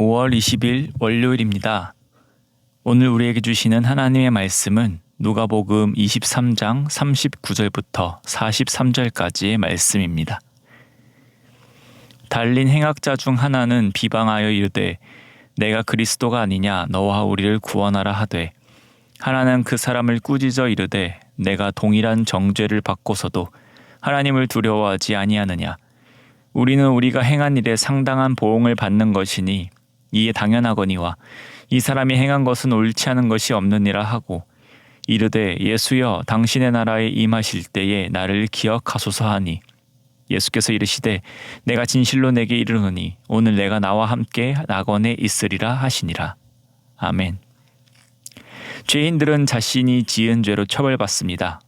5월 20일 월요일입니다. 오늘 우리에게 주시는 하나님의 말씀은 누가복음 23장 39절부터 43절까지의 말씀입니다. 달린 행악자 중 하나는 비방하여 이르되 내가 그리스도가 아니냐 너와 우리를 구원하라 하되, 하나는 그 사람을 꾸짖어 이르되 내가 동일한 정죄를 받고서도 하나님을 두려워하지 아니하느냐. 우리는 우리가 행한 일에 상당한 보응을 받는 것이니 이에 당연하거니와 이 사람이 행한 것은 옳지 않은 것이 없느니라 하고, 이르되 예수여 당신의 나라에 임하실 때에 나를 기억하소서 하니, 예수께서 이르시되 내가 진실로 내게 이르노니 오늘 내가 나와 함께 낙원에 있으리라 하시니라. 아멘. 죄인들은 자신이 지은 죄로 처벌받습니다.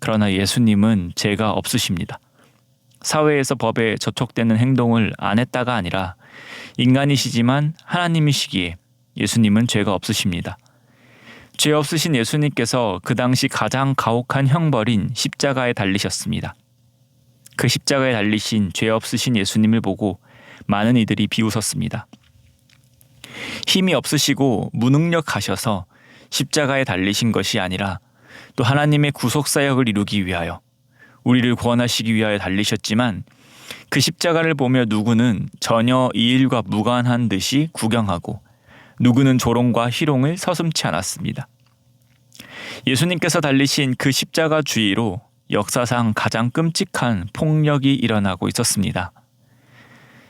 그러나 예수님은 죄가 없으십니다. 사회에서 법에 저촉되는 행동을 안 했다가 아니라 인간이시지만 하나님이시기에 예수님은 죄가 없으십니다. 죄 없으신 예수님께서 그 당시 가장 가혹한 형벌인 십자가에 달리셨습니다. 그 십자가에 달리신 죄 없으신 예수님을 보고 많은 이들이 비웃었습니다. 힘이 없으시고 무능력하셔서 십자가에 달리신 것이 아니라 또 하나님의 구속사역을 이루기 위하여 우리를 구원하시기 위하여 달리셨지만, 그 십자가를 보며 누구는 전혀 이 일과 무관한 듯이 구경하고 누구는 조롱과 희롱을 서슴지 않았습니다. 예수님께서 달리신 그 십자가 주위로 역사상 가장 끔찍한 폭력이 일어나고 있었습니다.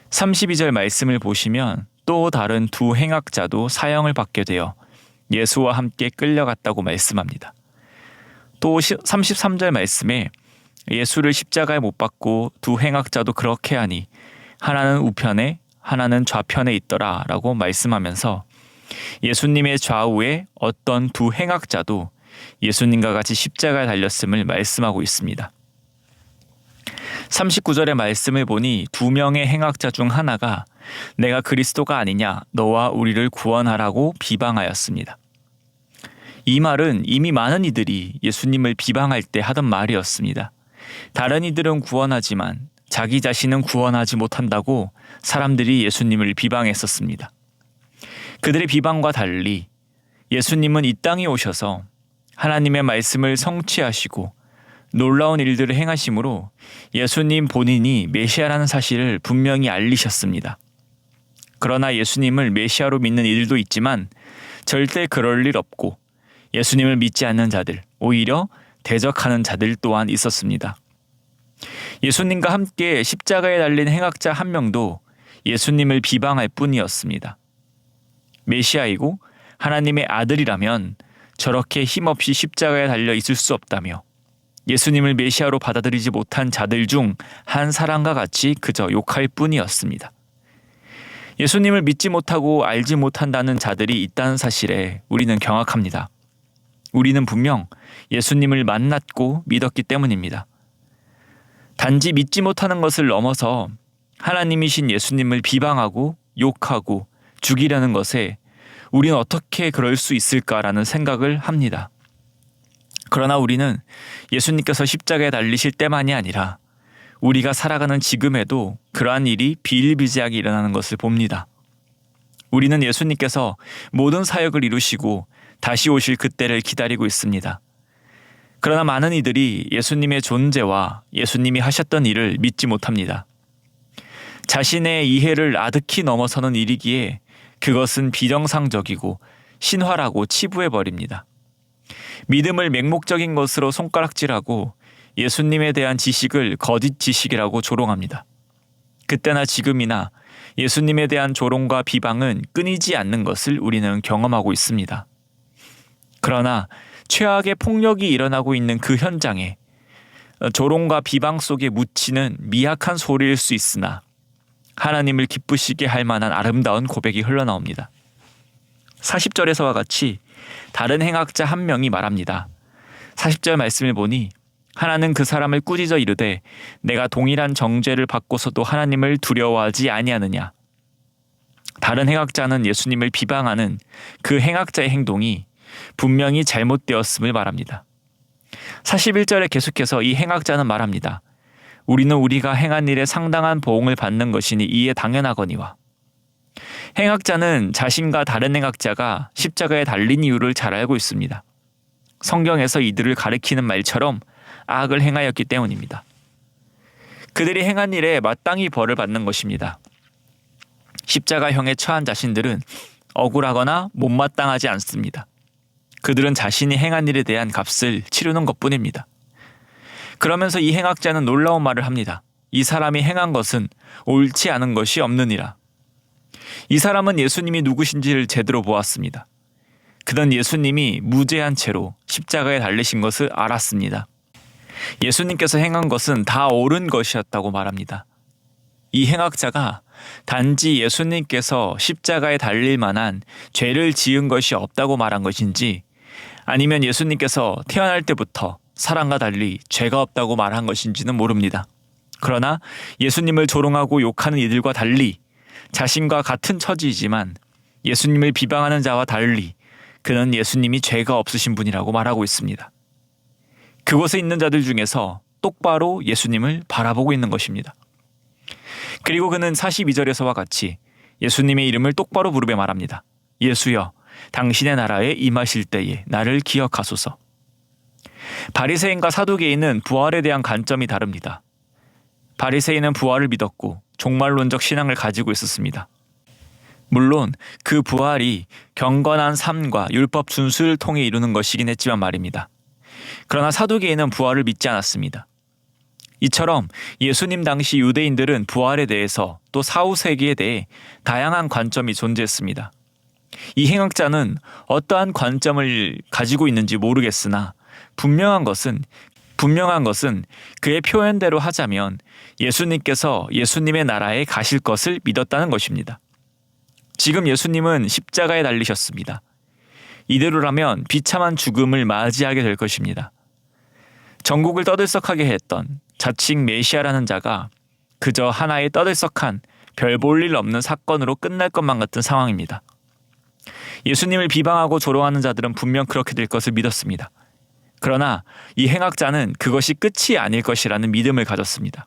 32절 말씀을 보시면 또 다른 두 행악자도 사형을 받게 되어 예수와 함께 끌려갔다고 말씀합니다. 또 33절 말씀에 예수를 십자가에 못 박고 두 행악자도 그렇게 하니 하나는 우편에 하나는 좌편에 있더라 라고 말씀하면서 예수님의 좌우에 어떤 두 행악자도 예수님과 같이 십자가에 달렸음을 말씀하고 있습니다. 39절의 말씀을 보니 두 명의 행악자 중 하나가 내가 그리스도가 아니냐 너와 우리를 구원하라고 비방하였습니다. 이 말은 이미 많은 이들이 예수님을 비방할 때 하던 말이었습니다. 다른 이들은 구원하지만 자기 자신은 구원하지 못한다고 사람들이 예수님을 비방했었습니다. 그들의 비방과 달리 예수님은 이 땅에 오셔서 하나님의 말씀을 성취하시고 놀라운 일들을 행하심으로 예수님 본인이 메시아라는 사실을 분명히 알리셨습니다. 그러나 예수님을 메시아로 믿는 이들도 있지만 절대 그럴 일 없고, 예수님을 믿지 않는 자들, 오히려 대적하는 자들 또한 있었습니다. 예수님과 함께 십자가에 달린 행악자 한 명도 예수님을 비방할 뿐이었습니다. 메시아이고 하나님의 아들이라면 저렇게 힘없이 십자가에 달려 있을 수 없다며 예수님을 메시아로 받아들이지 못한 자들 중 한 사람과 같이 그저 욕할 뿐이었습니다. 예수님을 믿지 못하고 알지 못한다는 자들이 있다는 사실에 우리는 경악합니다. 우리는 분명 예수님을 만났고 믿었기 때문입니다. 단지 믿지 못하는 것을 넘어서 하나님이신 예수님을 비방하고 욕하고 죽이려는 것에 우리는 어떻게 그럴 수 있을까라는 생각을 합니다. 그러나 우리는 예수님께서 십자가에 달리실 때만이 아니라 우리가 살아가는 지금에도 그러한 일이 비일비재하게 일어나는 것을 봅니다. 우리는 예수님께서 모든 사역을 이루시고 다시 오실 그때를 기다리고 있습니다. 그러나 많은 이들이 예수님의 존재와 예수님이 하셨던 일을 믿지 못합니다. 자신의 이해를 아득히 넘어서는 일이기에 그것은 비정상적이고 신화라고 치부해버립니다. 믿음을 맹목적인 것으로 손가락질하고 예수님에 대한 지식을 거짓 지식이라고 조롱합니다. 그때나 지금이나 예수님에 대한 조롱과 비방은 끊이지 않는 것을 우리는 경험하고 있습니다. 그러나 최악의 폭력이 일어나고 있는 그 현장에 조롱과 비방 속에 묻히는 미약한 소리일 수 있으나 하나님을 기쁘시게 할 만한 아름다운 고백이 흘러나옵니다. 40절에서와 같이 다른 행악자 한 명이 말합니다. 40절 말씀을 보니 하나는 그 사람을 꾸짖어 이르되 내가 동일한 정죄를 받고서도 하나님을 두려워하지 아니하느냐. 다른 행악자는 예수님을 비방하는 그 행악자의 행동이 분명히 잘못되었음을 말합니다. 41절에 계속해서 이 행악자는 말합니다. 우리는 우리가 행한 일에 상당한 보응을 받는 것이니 이에 당연하거니와. 행악자는 자신과 다른 행악자가 십자가에 달린 이유를 잘 알고 있습니다. 성경에서 이들을 가리키는 말처럼 악을 행하였기 때문입니다. 그들이 행한 일에 마땅히 벌을 받는 것입니다. 십자가형에 처한 자신들은 억울하거나 못마땅하지 않습니다. 그들은 자신이 행한 일에 대한 값을 치르는 것뿐입니다. 그러면서 이 행악자는 놀라운 말을 합니다. 이 사람이 행한 것은 옳지 않은 것이 없느니라. 이 사람은 예수님이 누구신지를 제대로 보았습니다. 그는 예수님이 무죄한 채로 십자가에 달리신 것을 알았습니다. 예수님께서 행한 것은 다 옳은 것이었다고 말합니다. 이 행악자가 단지 예수님께서 십자가에 달릴 만한 죄를 지은 것이 없다고 말한 것인지, 아니면 예수님께서 태어날 때부터 사람과 달리 죄가 없다고 말한 것인지는 모릅니다. 그러나 예수님을 조롱하고 욕하는 이들과 달리 자신과 같은 처지이지만 예수님을 비방하는 자와 달리 그는 예수님이 죄가 없으신 분이라고 말하고 있습니다. 그곳에 있는 자들 중에서 똑바로 예수님을 바라보고 있는 것입니다. 그리고 그는 42절에서와 같이 예수님의 이름을 똑바로 부르며 말합니다. 예수여, 당신의 나라에 임하실 때에 나를 기억하소서. 바리새인과 사두개인은 부활에 대한 관점이 다릅니다. 바리새인은 부활을 믿었고 종말론적 신앙을 가지고 있었습니다. 물론 그 부활이 경건한 삶과 율법 준수를 통해 이루는 것이긴 했지만 말입니다. 그러나 사두개인은 부활을 믿지 않았습니다. 이처럼 예수님 당시 유대인들은 부활에 대해서 또 사후 세계에 대해 다양한 관점이 존재했습니다. 이 행악자는 어떠한 관점을 가지고 있는지 모르겠으나 분명한 것은 그의 표현대로 하자면 예수님께서 예수님의 나라에 가실 것을 믿었다는 것입니다. 지금 예수님은 십자가에 달리셨습니다. 이대로라면 비참한 죽음을 맞이하게 될 것입니다. 전국을 떠들썩하게 했던 자칭 메시아라는 자가 그저 하나의 떠들썩한 별 볼 일 없는 사건으로 끝날 것만 같은 상황입니다. 예수님을 비방하고 조롱하는 자들은 분명 그렇게 될 것을 믿었습니다. 그러나 이 행악자는 그것이 끝이 아닐 것이라는 믿음을 가졌습니다.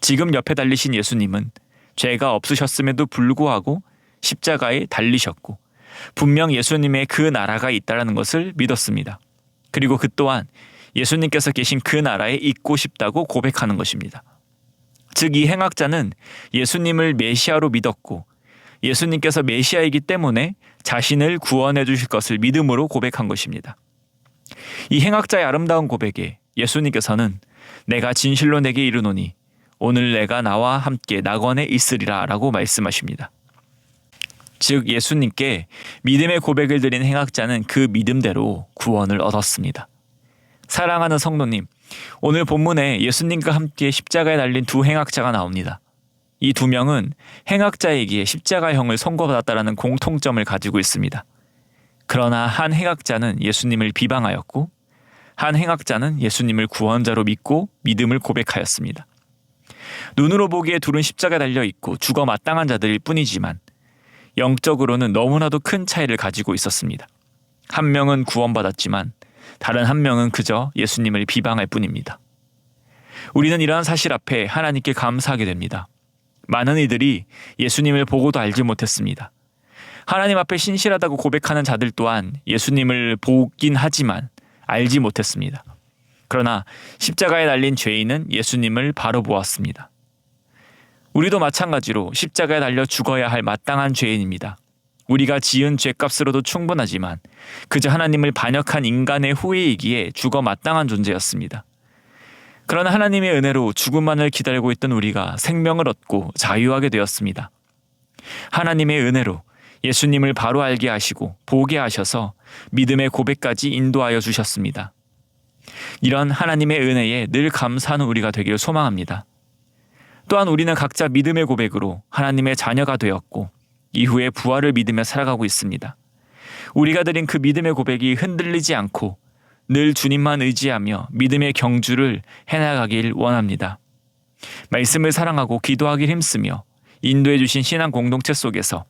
지금 옆에 달리신 예수님은 죄가 없으셨음에도 불구하고 십자가에 달리셨고 분명 예수님의 그 나라가 있다는 것을 믿었습니다. 그리고 그 또한 예수님께서 계신 그 나라에 있고 싶다고 고백하는 것입니다. 즉 이 행악자는 예수님을 메시아로 믿었고 예수님께서 메시아이기 때문에 자신을 구원해 주실 것을 믿음으로 고백한 것입니다. 이 행악자의 아름다운 고백에 예수님께서는 내가 진실로 내게 이르노니 오늘 내가 나와 함께 낙원에 있으리라 라고 말씀하십니다. 즉 예수님께 믿음의 고백을 드린 행악자는 그 믿음대로 구원을 얻었습니다. 사랑하는 성도님, 오늘 본문에 예수님과 함께 십자가에 달린 두 행악자가 나옵니다. 이 두 명은 행악자에게 십자가형을 선고받았다는 공통점을 가지고 있습니다. 그러나 한 행악자는 예수님을 비방하였고 한 행악자는 예수님을 구원자로 믿고 믿음을 고백하였습니다. 눈으로 보기에 둘은 십자가에 달려 있고 죽어 마땅한 자들일 뿐이지만 영적으로는 너무나도 큰 차이를 가지고 있었습니다. 한 명은 구원받았지만 다른 한 명은 그저 예수님을 비방할 뿐입니다. 우리는 이러한 사실 앞에 하나님께 감사하게 됩니다. 많은 이들이 예수님을 보고도 알지 못했습니다. 하나님 앞에 신실하다고 고백하는 자들 또한 예수님을 보긴 하지만 알지 못했습니다. 그러나 십자가에 달린 죄인은 예수님을 바로 보았습니다. 우리도 마찬가지로 십자가에 달려 죽어야 할 마땅한 죄인입니다. 우리가 지은 죄값으로도 충분하지만 그저 하나님을 반역한 인간의 후예이기에 죽어 마땅한 존재였습니다. 그러나 하나님의 은혜로 죽음만을 기다리고 있던 우리가 생명을 얻고 자유하게 되었습니다. 하나님의 은혜로 예수님을 바로 알게 하시고 보게 하셔서 믿음의 고백까지 인도하여 주셨습니다. 이런 하나님의 은혜에 늘 감사하는 우리가 되기를 소망합니다. 또한 우리는 각자 믿음의 고백으로 하나님의 자녀가 되었고 이후에 부활을 믿으며 살아가고 있습니다. 우리가 드린 그 믿음의 고백이 흔들리지 않고 늘 주님만 의지하며 믿음의 경주를 해나가길 원합니다. 말씀을 사랑하고 기도하길 힘쓰며 인도해 주신 신앙 공동체 속에서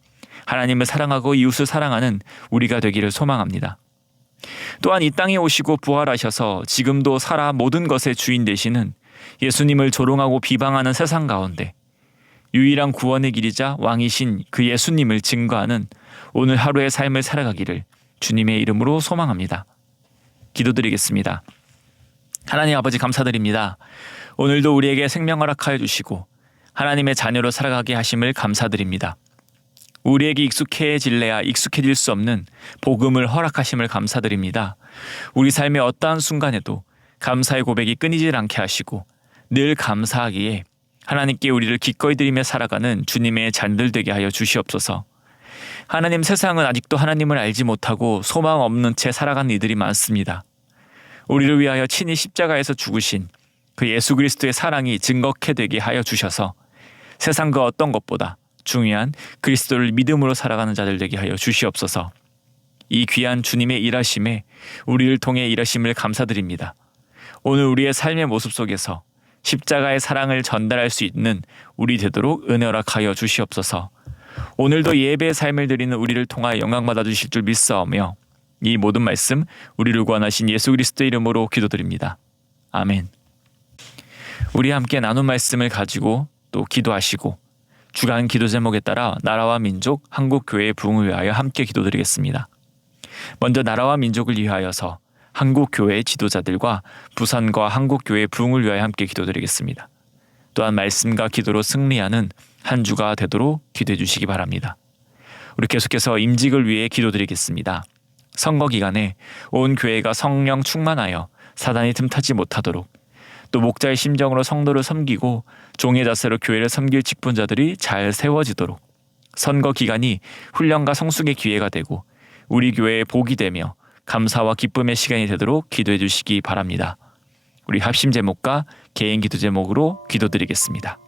하나님을 사랑하고 이웃을 사랑하는 우리가 되기를 소망합니다. 또한 이 땅에 오시고 부활하셔서 지금도 살아 모든 것의 주인 되시는 예수님을 조롱하고 비방하는 세상 가운데 유일한 구원의 길이자 왕이신 그 예수님을 증거하는 오늘 하루의 삶을 살아가기를 주님의 이름으로 소망합니다. 기도드리겠습니다. 하나님 아버지 감사드립니다. 오늘도 우리에게 생명 허락하여 주시고 하나님의 자녀로 살아가게 하심을 감사드립니다. 우리에게 익숙해질래야 익숙해질 수 없는 복음을 허락하심을 감사드립니다. 우리 삶의 어떠한 순간에도 감사의 고백이 끊이질 않게 하시고 늘 감사하기에 하나님께 우리를 기꺼이 드리며 살아가는 주님의 잔들 되게 하여 주시옵소서. 하나님, 세상은 아직도 하나님을 알지 못하고 소망 없는 채 살아가는 이들이 많습니다. 우리를 위하여 친히 십자가에서 죽으신 그 예수 그리스도의 사랑이 증거케 되게 하여 주셔서 세상 그 어떤 것보다 중요한 그리스도를 믿음으로 살아가는 자들 되게 하여 주시옵소서. 이 귀한 주님의 일하심에 우리를 통해 일하심을 감사드립니다. 오늘 우리의 삶의 모습 속에서 십자가의 사랑을 전달할 수 있는 우리 되도록 은혜 허락하여 주시옵소서. 오늘도 예배의 삶을 드리는 우리를 통하여 영광받아 주실 줄 믿사오며 이 모든 말씀 우리를 구원하신 예수 그리스도의 이름으로 기도드립니다. 아멘. 우리 함께 나눈 말씀을 가지고 또 기도하시고 주간 기도 제목에 따라 나라와 민족, 한국교회의 부흥을 위하여 함께 기도드리겠습니다. 먼저 나라와 민족을 위하여서 한국교회의 지도자들과 부산과 한국교회의 부흥을 위하여 함께 기도드리겠습니다. 또한 말씀과 기도로 승리하는 한 주가 되도록 기도해 주시기 바랍니다. 우리 계속해서 임직을 위해 기도드리겠습니다. 선거 기간에 온 교회가 성령 충만하여 사단이 틈타지 못하도록, 또 목자의 심정으로 성도를 섬기고 종의 자세로 교회를 섬길 직분자들이 잘 세워지도록, 선거 기간이 훈련과 성숙의 기회가 되고 우리 교회의 복이 되며 감사와 기쁨의 시간이 되도록 기도해 주시기 바랍니다. 우리 합심 제목과 개인 기도 제목으로 기도드리겠습니다.